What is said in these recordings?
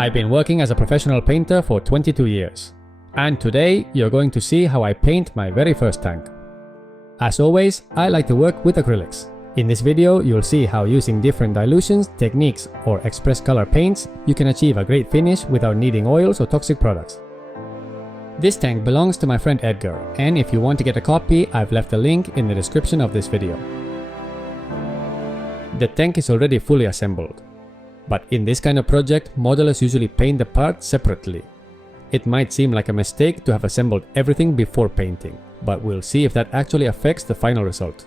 I've been working as a professional painter for 22 years. And today you're going to see how I paint my very first tank. As always, I like to work with acrylics. In this video, you'll see how using different dilutions, techniques, or express color paints, you can achieve a great finish without needing oils or toxic products. This tank belongs to my friend Edgar, and if you want to get a copy, I've left a link in the description of this video. The tank is already fully assembled. But in this kind of project, modelers usually paint the parts separately. It might seem like a mistake to have assembled everything before painting, but we'll see if that actually affects the final result.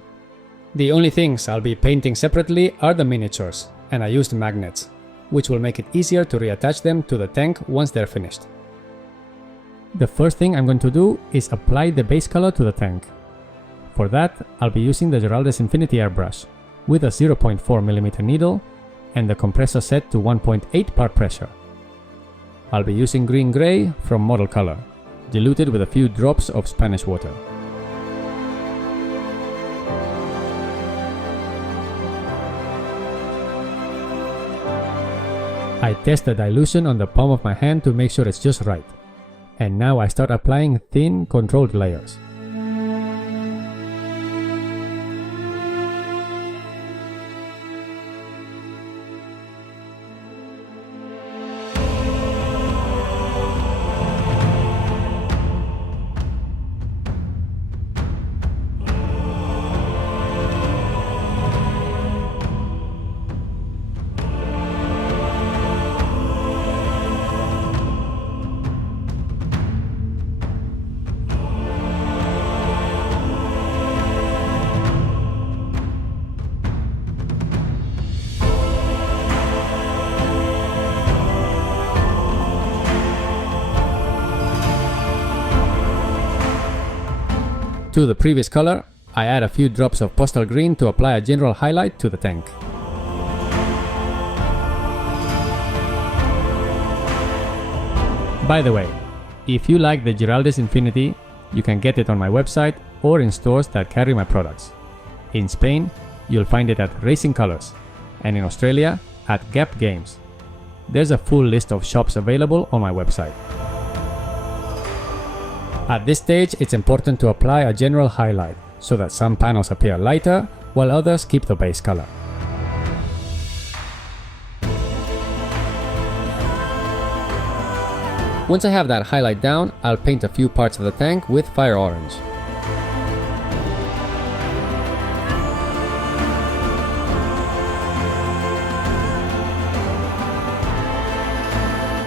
The only things I'll be painting separately are the miniatures, and I used magnets, which will make it easier to reattach them to the tank once they're finished. The first thing I'm going to do is apply the base color to the tank. For that, I'll be using the Geraldes Infinity Airbrush with a 0.4mm needle and the compressor set to 1.8 part pressure. I'll be using green-gray from Model Color, diluted with a few drops of Spanish water. I test the dilution on the palm of my hand to make sure it's just right. And now I start applying thin, controlled layers. To the previous color, I add a few drops of postal green to apply a general highlight to the tank. By the way, if you like the Geraldes Infinity, you can get it on my website or in stores that carry my products. In Spain, you'll find it at Racing Colors, and in Australia at Gap Games. There's a full list of shops available on my website. At this stage, it's important to apply a general highlight, so that some panels appear lighter, while others keep the base color. Once I have that highlight down, I'll paint a few parts of the tank with fire orange.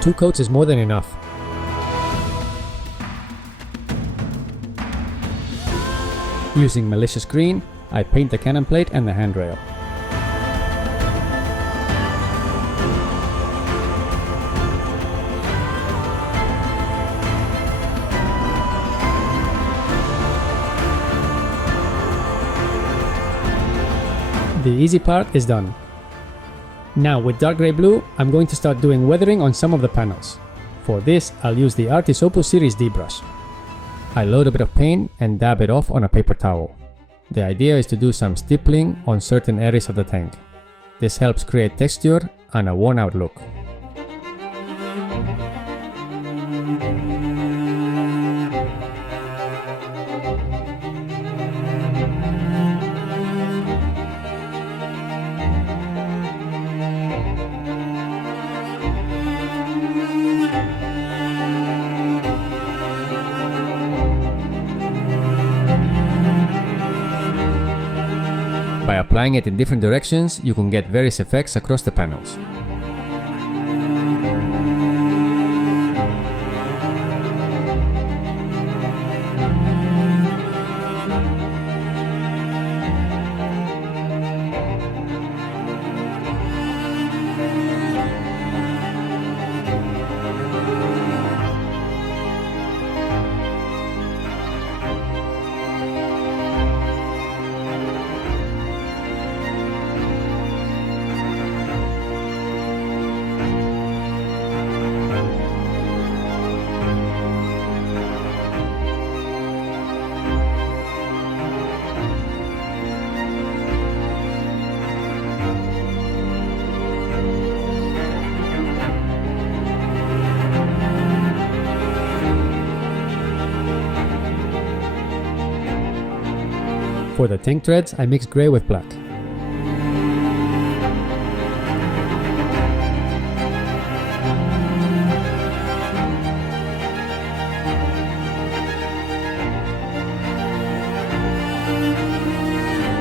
Two coats is more than enough. Using malicious green, I paint the cannon plate and the handrail. The easy part is done. Now with dark grey blue, I'm going to start doing weathering on some of the panels. For this, I'll use the Artis Opus Series D brush. I load a bit of paint and dab it off on a paper towel. The idea is to do some stippling on certain areas of the tank. This helps create texture and a worn out look. By applying it in different directions, you can get various effects across the panels. For the tank treads, I mix grey with black.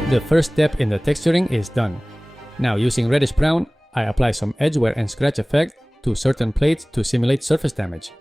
The first step in the texturing is done. Now, using reddish brown, I apply some edge wear and scratch effect to certain plates to simulate surface damage.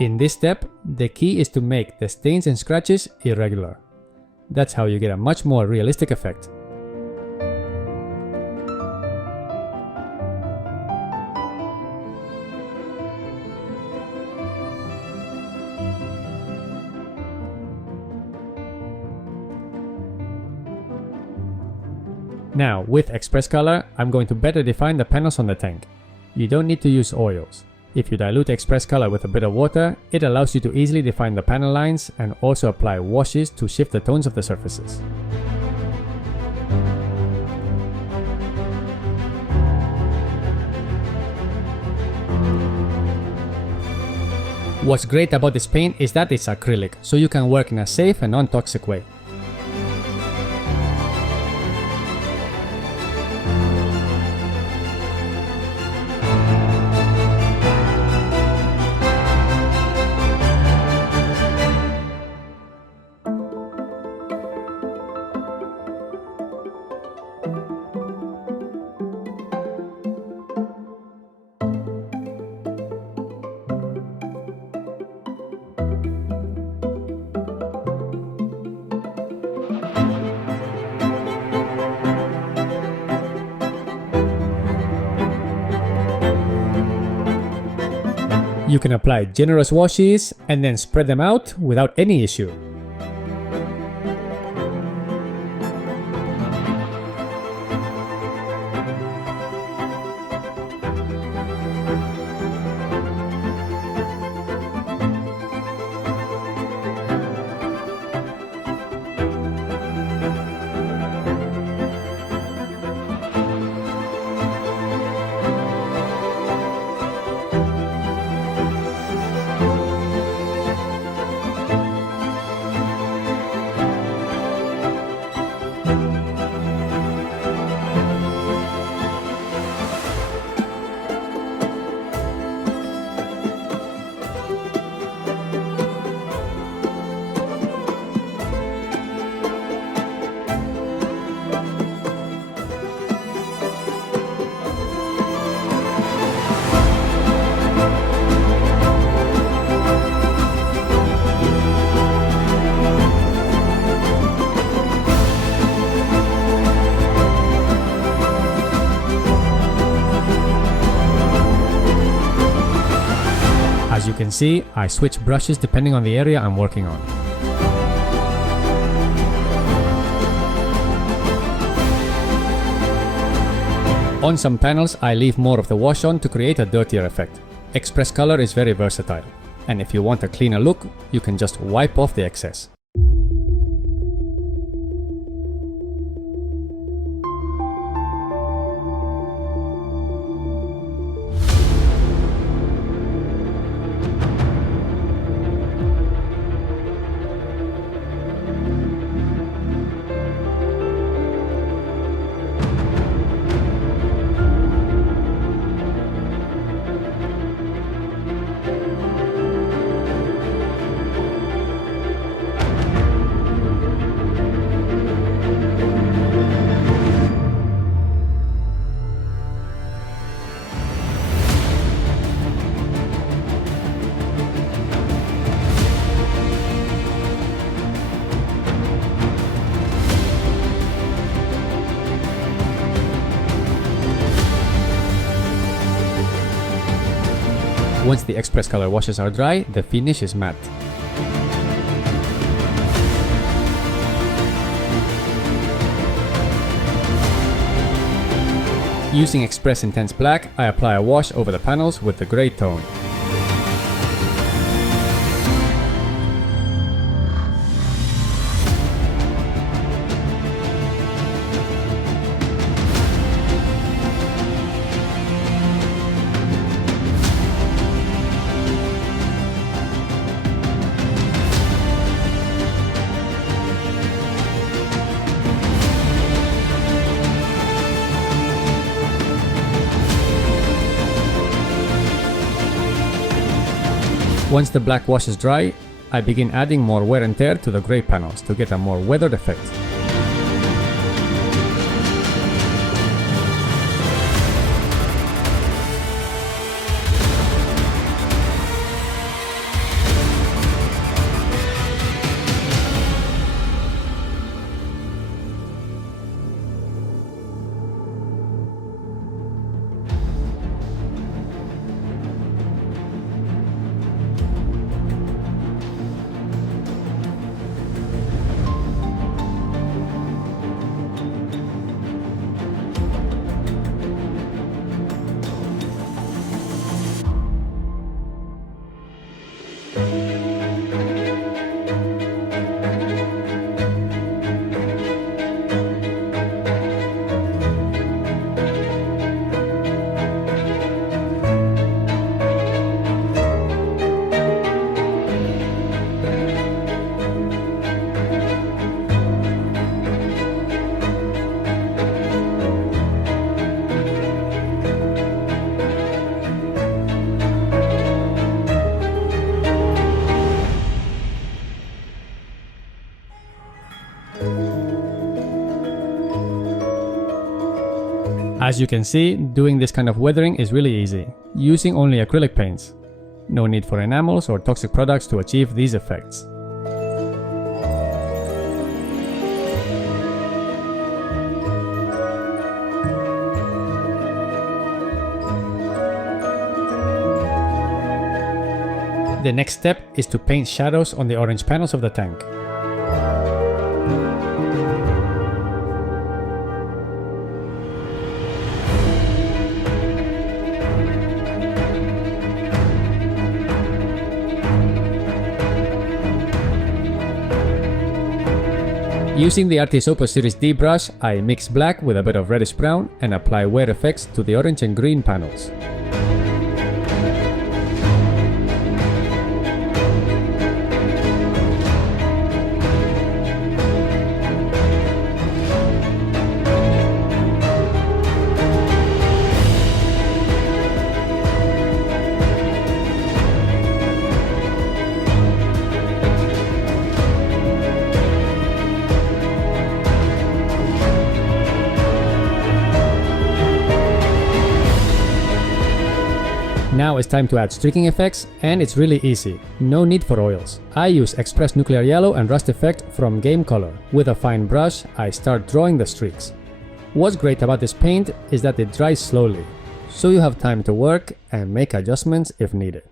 In this step, the key is to make the stains and scratches irregular. That's how you get a much more realistic effect. Now, with Express Color, I'm going to better define the panels on the tank. You don't need to use oils. If you dilute Express Color with a bit of water, it allows you to easily define the panel lines and also apply washes to shift the tones of the surfaces. What's great about this paint is that it's acrylic, so you can work in a safe and non-toxic way. You can apply generous washes and then spread them out without any issue. can see, I switch brushes depending on the area I'm working on. On some panels, I leave more of the wash on to create a dirtier effect. Express Color is very versatile, and if you want a cleaner look, you can just wipe off the excess. Once the Express Color washes are dry, the finish is matte. Using Express Intense Black, I apply a wash over the panels with the grey tone. Once the black wash is dry, I begin adding more wear and tear to the grey panels to get a more weathered effect. As you can see, doing this kind of weathering is really easy, using only acrylic paints. No need for enamels or toxic products to achieve these effects. The next step is to paint shadows on the orange panels of the tank. Using the Artisopo Series D brush, I mix black with a bit of reddish brown and apply wear effects to the orange and green panels. Now it's time to add streaking effects, and it's really easy. No need for oils. I use Express Nuclear Yellow and Rust Effect from Game Color. With a fine brush, I start drawing the streaks. What's great about this paint is that it dries slowly, so you have time to work and make adjustments if needed.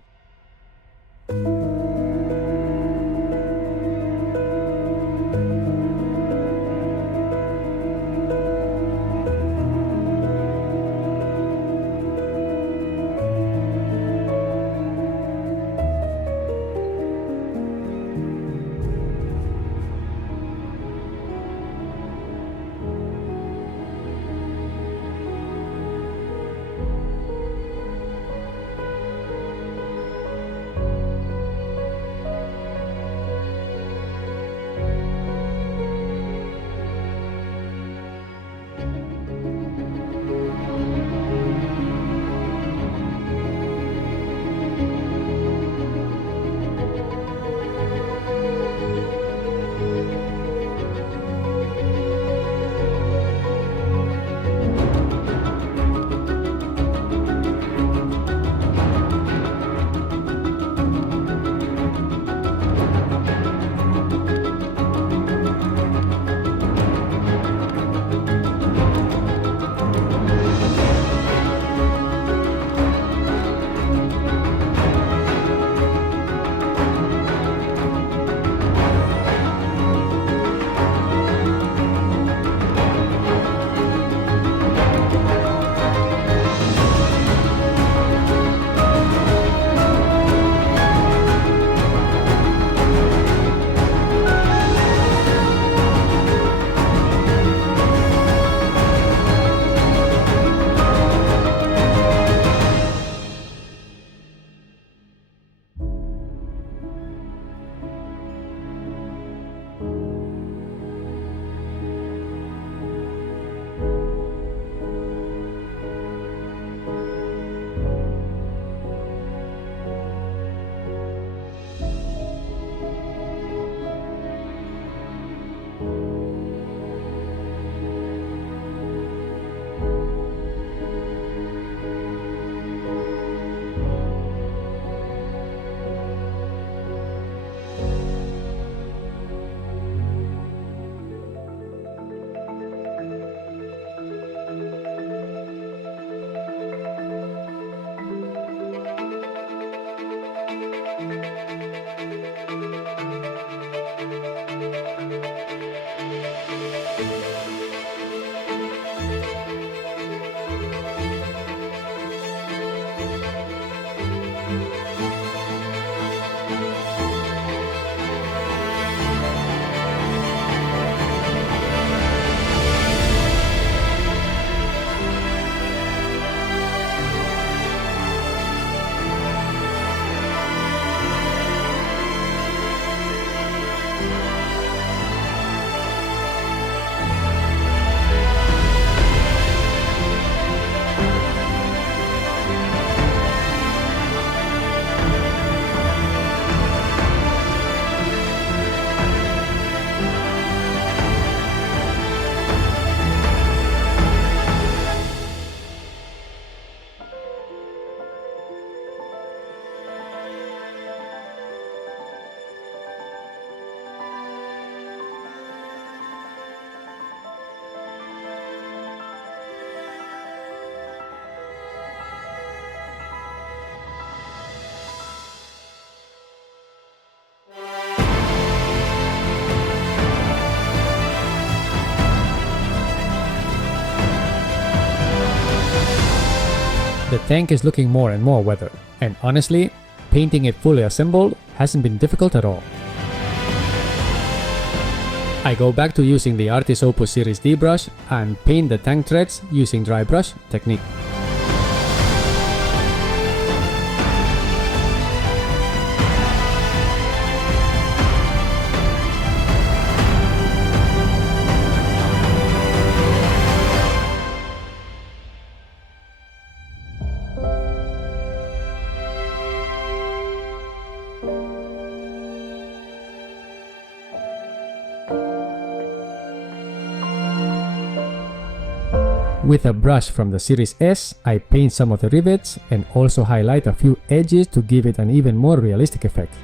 The tank is looking more and more weathered, and honestly, painting it fully assembled hasn't been difficult at all. I go back to using the Artis Opus Series D brush and paint the tank treads using dry brush technique. With a brush from the Series S, I paint some of the rivets and also highlight a few edges to give it an even more realistic effect.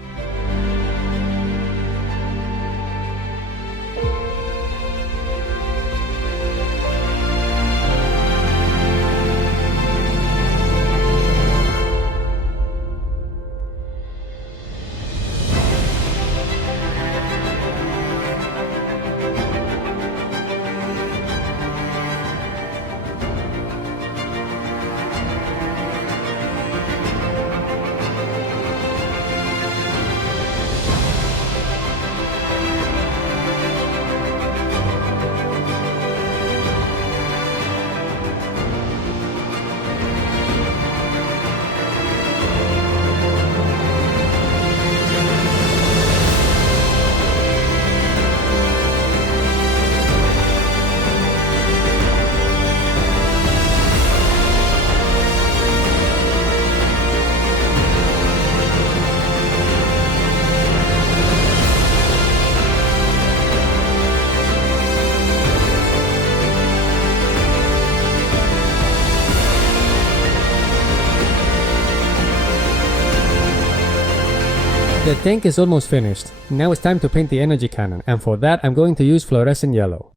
The tank is almost finished. Now it's time to paint the energy cannon, and for that I'm going to use fluorescent yellow.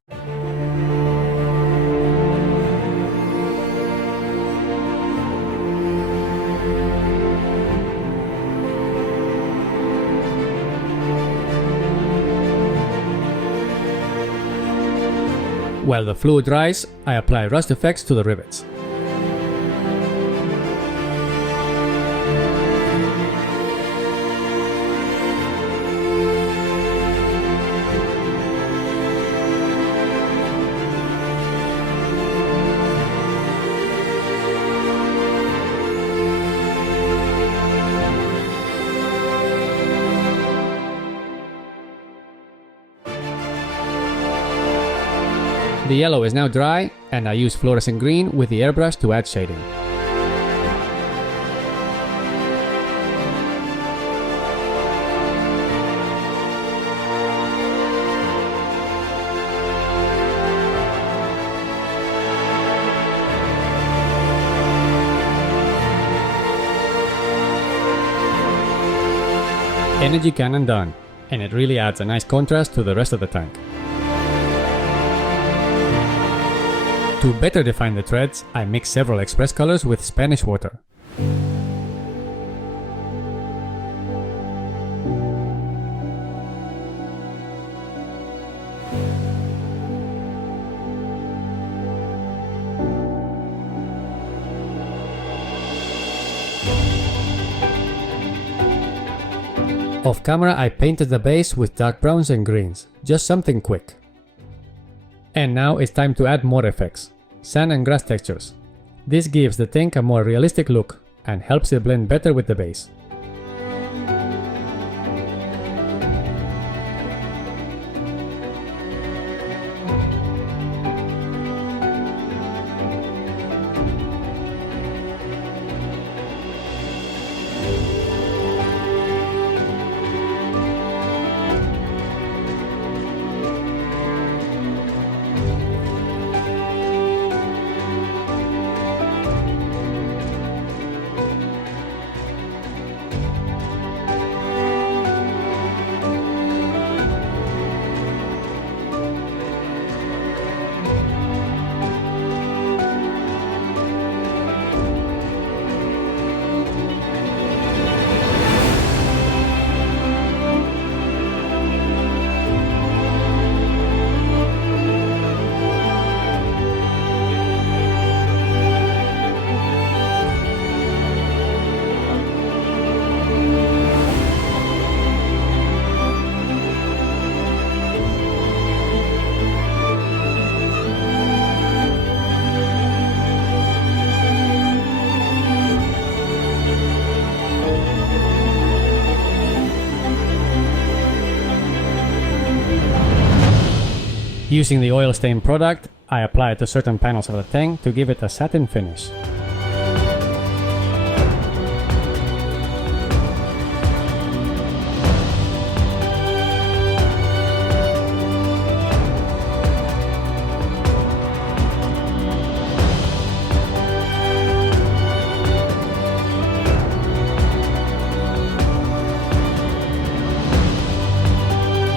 While the fluid dries, I apply rust effects to the rivets. The yellow is now dry, and I use fluorescent green with the airbrush to add shading. Energy cannon done, and it really adds a nice contrast to the rest of the tank. To better define the threads, I mix several express colors with Spanish water. Off camera, I painted the base with dark browns and greens, just something quick. And now it's time to add more effects, sand and grass textures. This gives the tank a more realistic look and helps it blend better with the base. Using the oil stain product, I apply it to certain panels of the tank to give it a satin finish.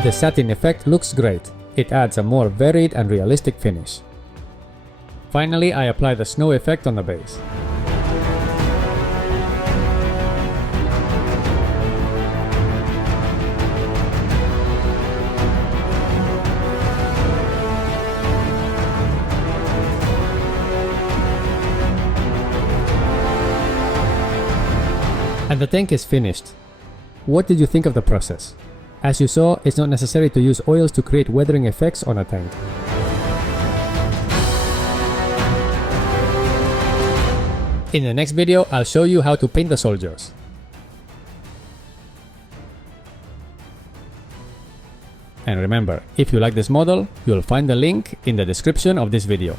The satin effect looks great. It adds a more varied and realistic finish. Finally, I apply the snow effect on the base. And the tank is finished. What did you think of the process? As you saw, it's not necessary to use oils to create weathering effects on a tank. In the next video, I'll show you how to paint the soldiers. And remember, if you like this model, you'll find the link in the description of this video.